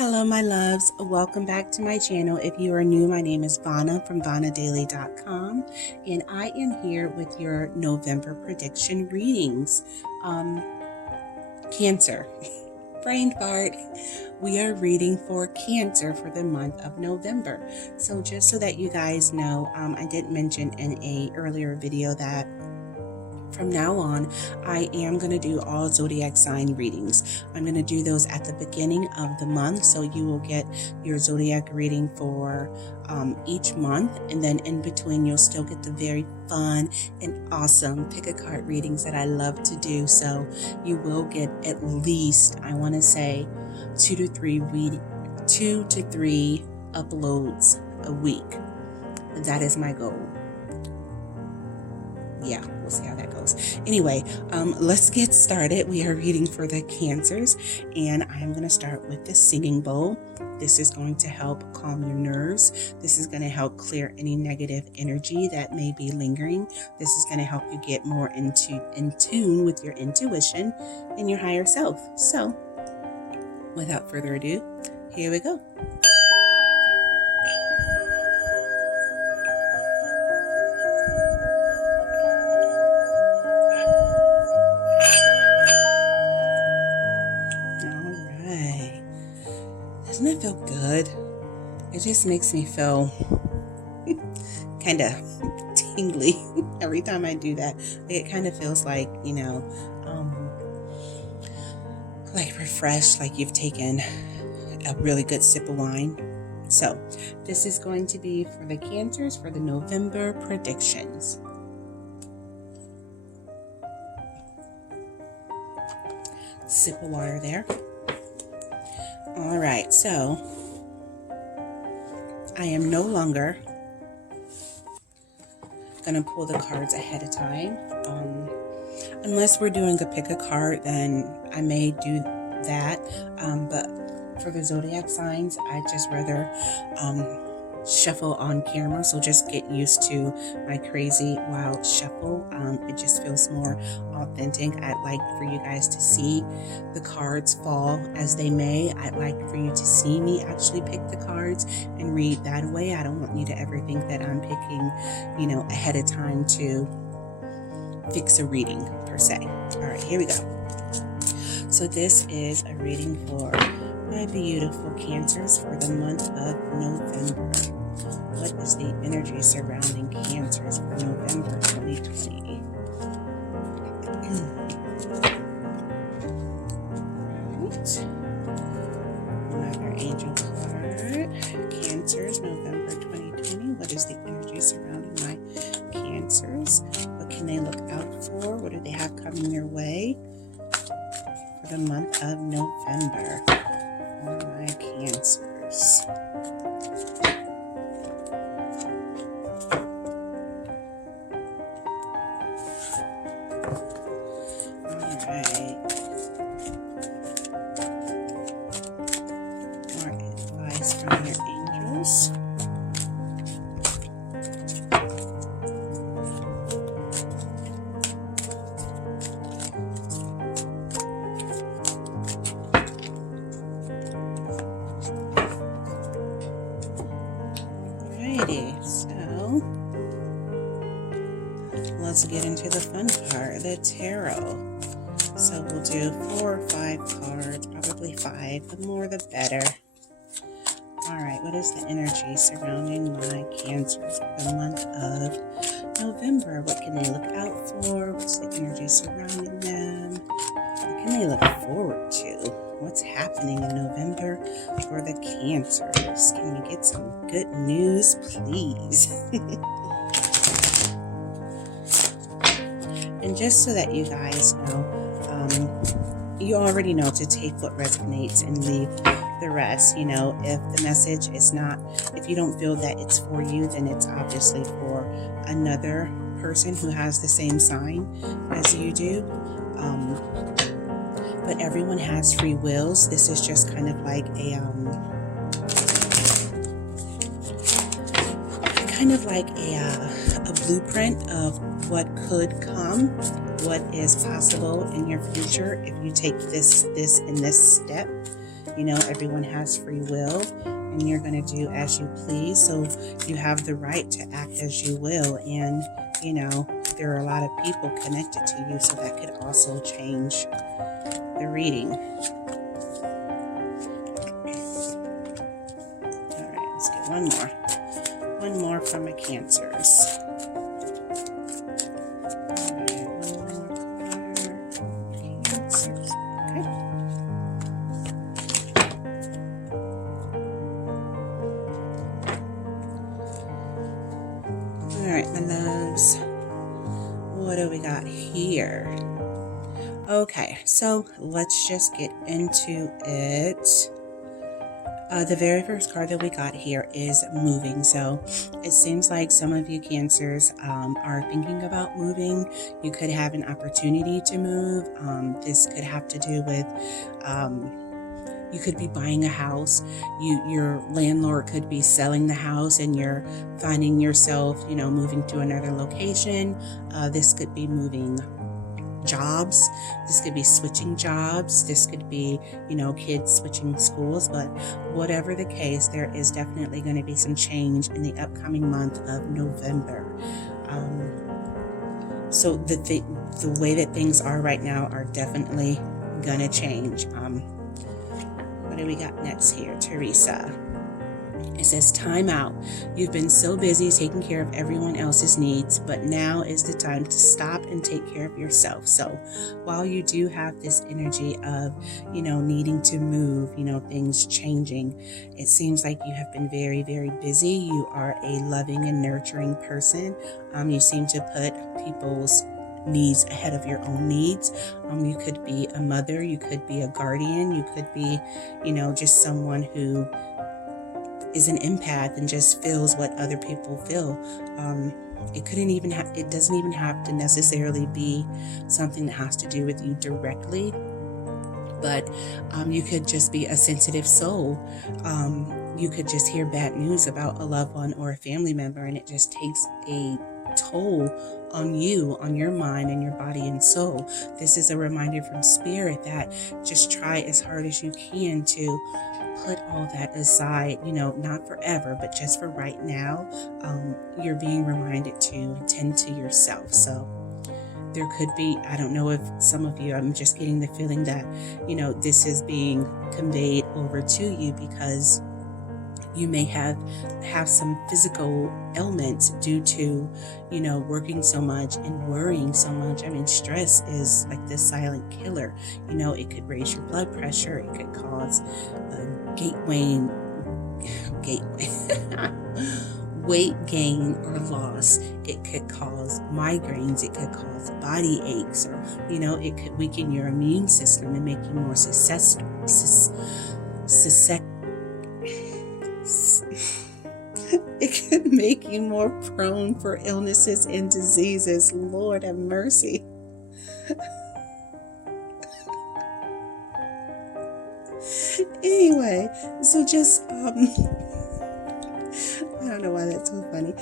Hello, my loves. Welcome back to my channel. If you are new, my name is Vonna from VonnaDailay888, and I am here with your November prediction readings. Cancer. Brain fart. We are reading for Cancer for the month of November. So just so that you guys know, I did mention in a earlier video that from now on, I am going to do all zodiac sign readings. I'm going to do those at the beginning of the month, so you will get your zodiac reading for each month, and then in between you'll still get the very fun and awesome pick a card readings that I love to do. So you will get at least, I want to say, 2 to 3 uploads a week. That is my goal. Yeah, we'll see how that goes. Anyway, let's get started. We are reading for the Cancers, and I'm going to start with the singing bowl. This is going to help calm your nerves. This is going to help clear any negative energy that may be lingering. This is going to help you get more in tune with your intuition and your higher self. So, without further ado, here we go. Doesn't it feel good? It just makes me feel kind of tingly every time I do that. It kind of feels like, like refreshed, like you've taken a really good sip of wine. So this is going to be for the Cancers for the November predictions. Sip of water there. All right, so I am no longer going to pull the cards ahead of time. Unless we're doing a pick a card, then I may do that. But for the zodiac signs, I just rather shuffle on camera. So just get used to my crazy wild shuffle. It just feels more authentic. I'd like for you guys to see the cards fall as they may. I'd like for you to see me actually pick the cards and read that way. I don't want you to ever think that I'm picking, ahead of time to fix a reading per se. All right, here we go. So this is a reading for my beautiful Cancers for the month of November. What is the energy surrounding Cancers for November 2020? Right. Another angel card. Cancers, November 2020. What is the energy surrounding my Cancers? What can they look out for? What do they have coming their way for the month of November for my Cancers? From your angels. Alrighty, so let's get into the fun part, the tarot. So we'll do 4 or 5 cards, probably 5, the more the better. Alright, what is the energy surrounding my Cancers for the month of November? What can they look out for? What's the energy surrounding them? What can they look forward to? What's happening in November for the Cancers? Can we get some good news, please? And just so that you guys know, you already know to take what resonates and leave the rest. If the message is not, if you don't feel that it's for you, then it's obviously for another person who has the same sign as you do. But everyone has free wills. This is just kind of like a blueprint of what could come, what is possible in your future if you take this and this step. everyone has free will, and you're going to do as you please. So you have the right to act as you will. And, there are a lot of people connected to you, so that could also change the reading. All right, let's get one more. One more from my Cancers. My loves, what do we got here? Okay, so let's just get into it. The very first card that we got here is moving. So it seems like some of you Cancers are thinking about moving. You could have an opportunity to move. This could have to do with you could be buying a house. Your landlord could be selling the house, and you're finding yourself, moving to another location. This could be moving jobs. This could be switching jobs. This could be, kids switching schools. But whatever the case, there is definitely going to be some change in the upcoming month of November. So the way that things are right now are definitely going to change. What do we got next here, Teresa? It says, time out. You've been so busy taking care of everyone else's needs, but now is the time to stop and take care of yourself. So while you do have this energy of, needing to move, things changing, it seems like you have been very, very busy. You are a loving and nurturing person. You seem to put people's needs ahead of your own needs. You could be a mother, you could be a guardian, you could be, just someone who is an empath and just feels what other people feel. It doesn't even have to necessarily be something that has to do with you directly, but you could just be a sensitive soul. You could just hear bad news about a loved one or a family member, and it just takes a toll on you, on your mind and your body and soul. This is a reminder from Spirit that just try as hard as you can to put all that aside, not forever, but just for right now. You're being reminded to tend to yourself. So there could be, I don't know if some of you, I'm just getting the feeling that, this is being conveyed over to you because you may have some physical ailments due to, working so much and worrying so much. I mean, stress is like this silent killer. It could raise your blood pressure. It could cause weight gain or loss. It could cause migraines. It could cause body aches, or, it could weaken your immune system and make you more it could make you more prone for illnesses and diseases. Lord have mercy. Anyway, so just I don't know why that's so funny.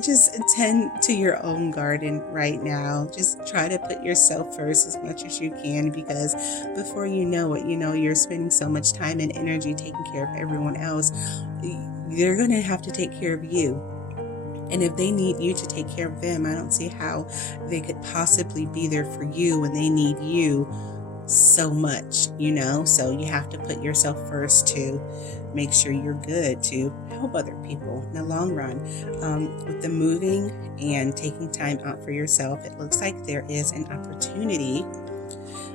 Just tend to your own garden right now. Just try to put yourself first as much as you can, because before you know it, you're spending so much time and energy taking care of everyone else. They're going to have to take care of you. And if they need you to take care of them, I don't see how they could possibly be there for you when they need you so much, So you have to put yourself first to make sure you're good to help other people in the long run. With the moving and taking time out for yourself, it looks like there is an opportunity.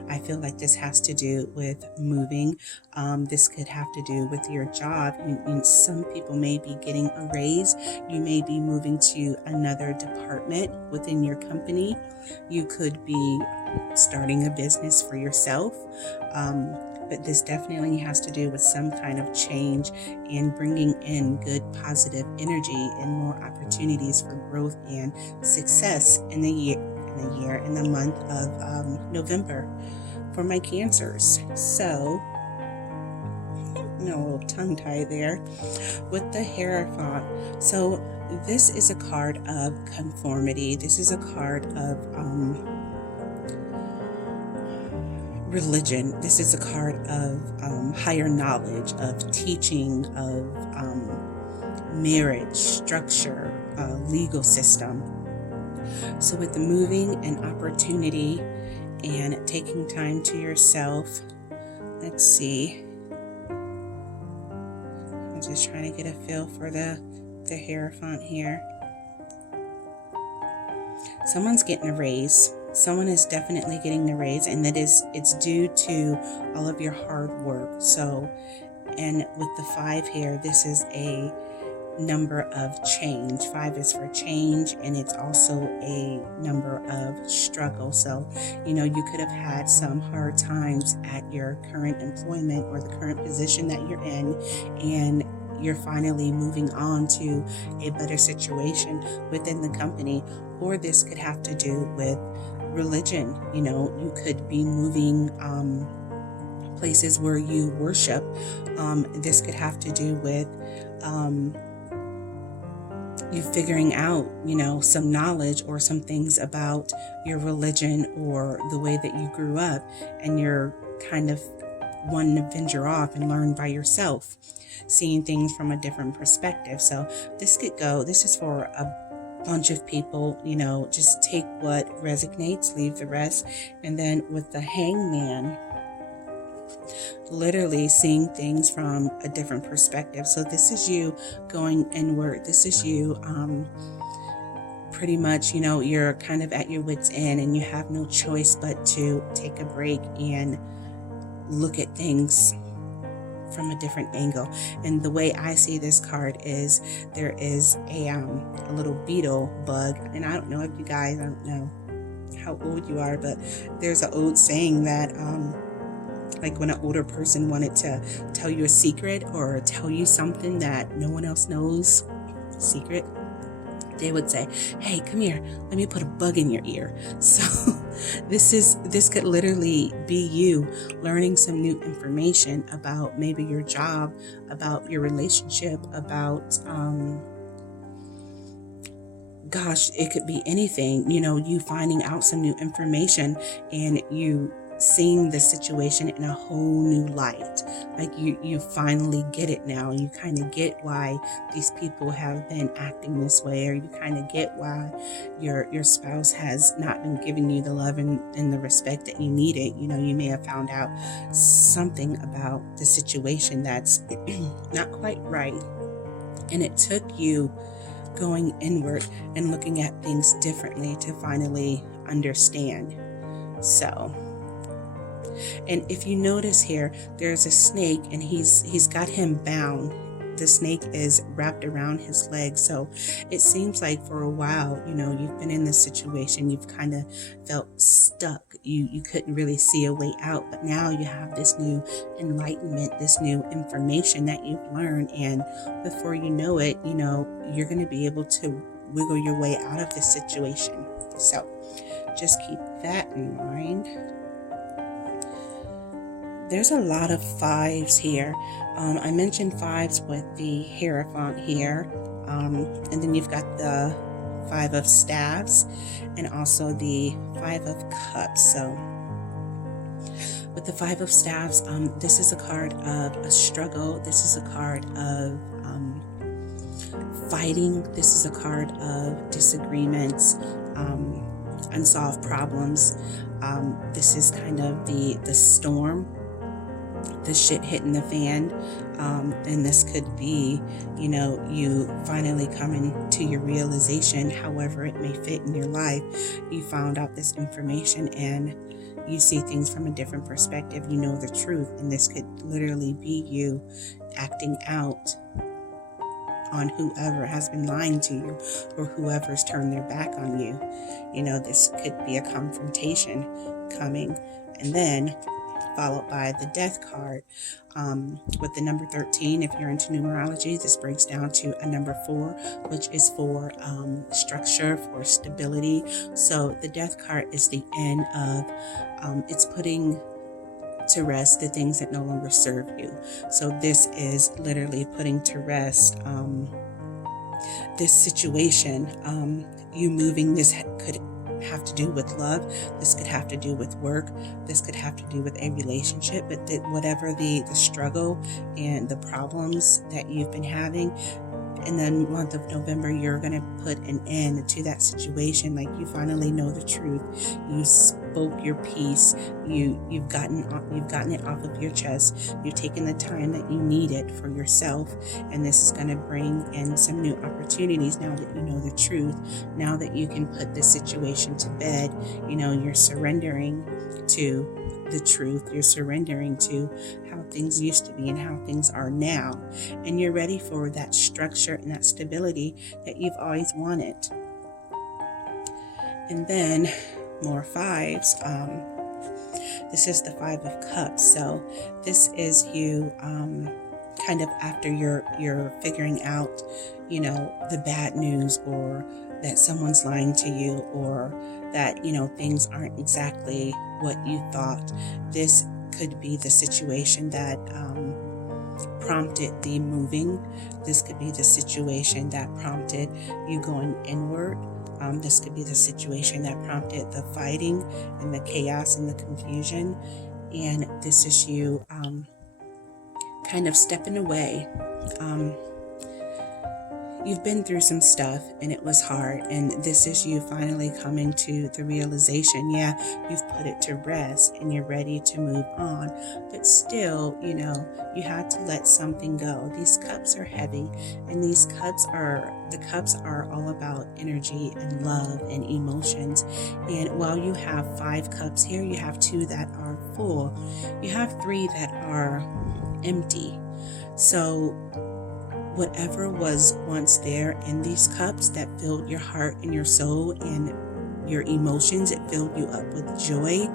I feel like this has to do with moving. This could have to do with your job. And some people may be getting a raise. You may be moving to another department within your company. You could be starting a business for yourself. But this definitely has to do with some kind of change and bringing in good positive energy and more opportunities for growth and success in the month of November for my Cancers. So, a little tongue tie there with the Hierophant. So this is a card of conformity. This is a card of religion. This is a card of higher knowledge, of teaching, of marriage, structure, legal system. So with the moving and opportunity and taking time to yourself, let's see. I'm just trying to get a feel for the Hierophant here. Someone's getting a raise. Someone is definitely getting the raise, and it's due to all of your hard work. So, and with the 5 here, this is a number of change. 5 is for change, and it's also a number of struggle. So, you could have had some hard times at your current employment or the current position that you're in, and you're finally moving on to a better situation within the company. Or this could have to do with religion. You could be moving places where you worship. This could have to do with you figuring out, some knowledge or some things about your religion or the way that you grew up, and you're kind of wanting to venture off and learn by yourself, seeing things from a different perspective. So this is for a bunch of people, just take what resonates, leave the rest. And then with the Hangman, literally seeing things from a different perspective. So this is you going inward. This is you pretty much, you're kind of at your wit's end, and you have no choice but to take a break and look at things from a different angle. And the way I see this card is there is a little beetle bug, and I don't know if you guys, I don't know how old you are, but there's an old saying that like when an older person wanted to tell you a secret or tell you something that no one else knows, secret, they would say, "Hey, come here, let me put a bug in your ear." So this could literally be you learning some new information about maybe your job, about your relationship, about it could be anything. You finding out some new information, and you seeing the situation in a whole new light. Like you finally get it now. You kind of get why these people have been acting this way, or you kind of get why your spouse has not been giving you the love and the respect that you needed. You may have found out something about the situation that's not quite right, and it took you going inward and looking at things differently to finally understand. So, and if you notice here, there's a snake, and he's got him bound. The snake is wrapped around his leg. So it seems like for a while, you've been in this situation, you've kind of felt stuck. You couldn't really see a way out, but now you have this new enlightenment, this new information that you've learned, and before you know it, you're going to be able to wiggle your way out of this situation. So just keep that in mind. There's a lot of 5s here. I mentioned 5s with the Hierophant here. And then you've got the 5 of Staves and also the 5 of Cups. So with the 5 of Staves, this is a card of a struggle. This is a card of fighting. This is a card of disagreements, unsolved problems. This is kind of the storm, the shit hitting the fan. And this could be, you finally coming to your realization, however it may fit in your life. You found out this information and you see things from a different perspective. You know the truth, and this could literally be you acting out on whoever has been lying to you or whoever's turned their back on you. This could be a confrontation coming, and then followed by the Death card. With the number 13, if you're into numerology, this breaks down to a number 4, which is for structure, for stability. So the Death card is the end of, it's putting to rest the things that no longer serve you. So this is literally putting to rest this situation. You moving, this could have to do with love. This could have to do with work. This could have to do with a relationship. But whatever the struggle and the problems that you've been having, in the month of November, you're going to put an end to that situation. Like, you finally know the truth. You spoke your piece. You've gotten it off of your chest. You've taken the time that you needed for yourself, and this is going to bring in some new opportunities now that you know the truth. Now that you can put this situation to bed, you're surrendering to the truth. You're surrendering to how things used to be and how things are now, and you're ready for that structure and that stability that you've always wanted. And then more fives. This is the 5 of Cups. So this is you kind of after you're figuring out the bad news, or that someone's lying to you, or that things aren't exactly what you thought. This could be the situation that prompted the moving. This could be the situation that prompted you going inward. This could be the situation that prompted the fighting and the chaos and the confusion. And this is you kind of stepping away. You've been through some stuff and it was hard, and this is you finally coming to the realization, you've put it to rest and you're ready to move on, but still, you had to let something go. These cups are heavy, and the cups are all about energy and love and emotions. And while you have 5 cups here, you have 2 that are full. You have 3 that are empty. So whatever was once there in these cups that filled your heart and your soul and your emotions, it filled you up with joy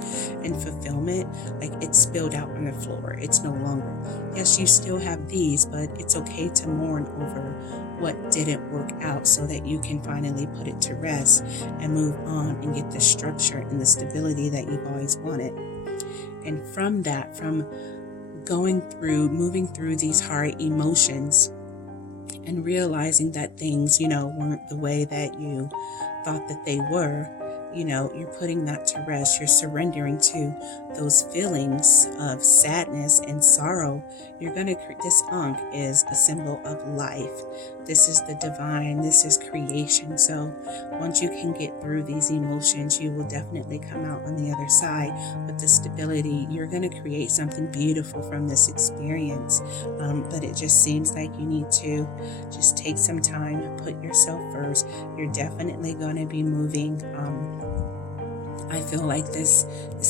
and fulfillment, like it spilled out on the floor. It's no longer. Yes, you still have these, but it's okay to mourn over what didn't work out so that you can finally put it to rest and move on and get the structure and the stability that you've always wanted. And from that, from moving through these hard emotions, and realizing that things, weren't the way that you thought that they were, you're putting that to rest. You're surrendering to those feelings of sadness and sorrow. This Ankh is a symbol of life. This is the divine. This is creation. So once you can get through these emotions, you will definitely come out on the other side with the stability. You're going to create something beautiful from this experience. But it just seems like you need to just take some time, put yourself first. You're definitely going to be moving. I feel like this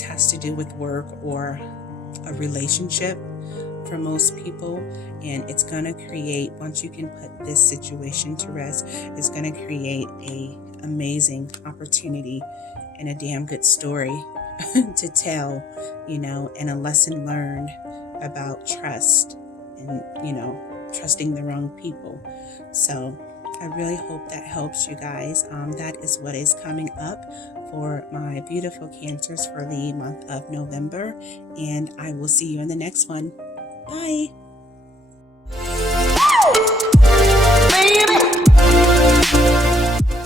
has to do with work or a relationship for most people, and it's going to create, once you can put this situation to rest, it's going to create a amazing opportunity and a damn good story to tell, and a lesson learned about trust and, trusting the wrong people. So I really hope that helps you guys. That is what is coming up for my beautiful Cancers for the month of November, and I will see you in the next one. Bye. Baby.